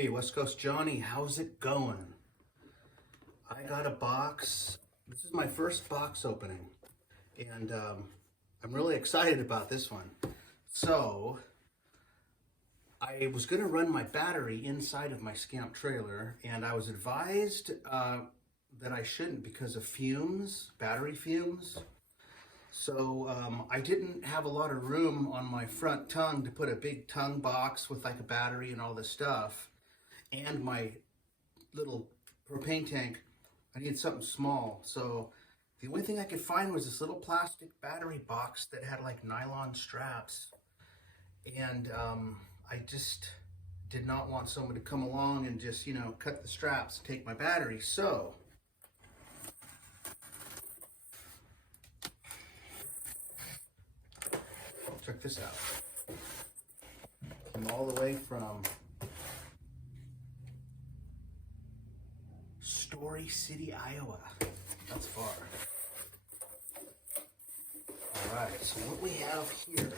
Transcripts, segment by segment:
Hey, West Coast Johnny, how's it going? I got a box. This is my first box opening, and I'm really excited about this one. So, I was going to run my battery inside of my Scamp trailer, and I was advised that I shouldn't because of fumes, battery fumes. So I didn't have a lot of room on my front tongue to put a big tongue box with like a battery and all this stuff. And my little propane tank, I needed something small. So the only thing I could find was this little plastic battery box that had like nylon straps. And I just did not want someone to come along and just, cut the straps and take my battery. So check this out. I'm all the way from Story City, Iowa. That's far. All right, so what we have here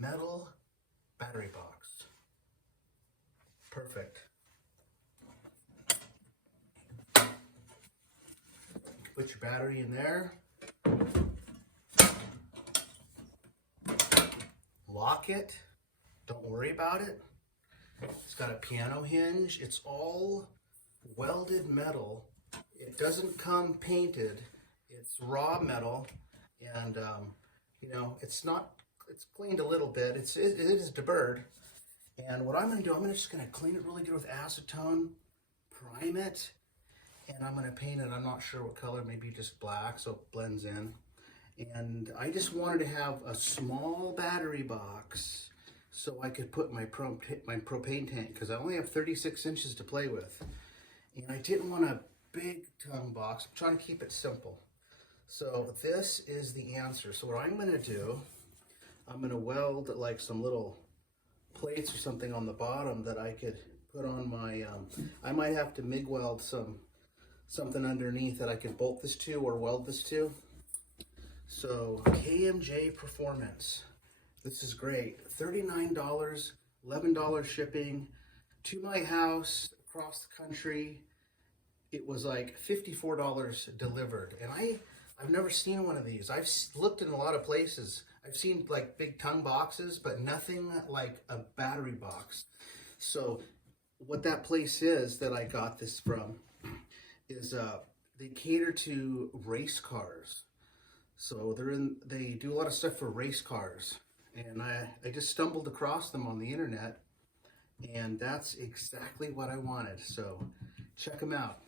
metal battery box. Perfect. Put your battery in there. Lock it. Don't worry about it. It's got a piano hinge. It's all welded metal. It doesn't come painted. It's raw metal, and it's cleaned a little bit. It is deburred. And what I'm going to do, I'm just going to clean it really good with acetone, prime it, and I'm going to paint it. I'm not sure what color, maybe just black so it blends in. And I just wanted to have a small battery box so I could put my propane tank, because I only have 36 inches to play with. And I didn't want a big tongue box. I'm trying to keep it simple. So this is the answer. So what I'm going to do, I'm going to weld like some little plates or something on the bottom that I could put on my, I might have to MIG weld something underneath that I could bolt this to or weld this to. So KMJ Performance, this is great. $39, $11 shipping to my house across the country. It was like $54 delivered, and I've never seen one of these. I've looked in a lot of places. I've seen like big tongue boxes, but nothing like a battery box. So what that place is that I got this from is they cater to race cars. So they do a lot of stuff for race cars. And I just stumbled across them on the internet, and that's exactly what I wanted. So check them out.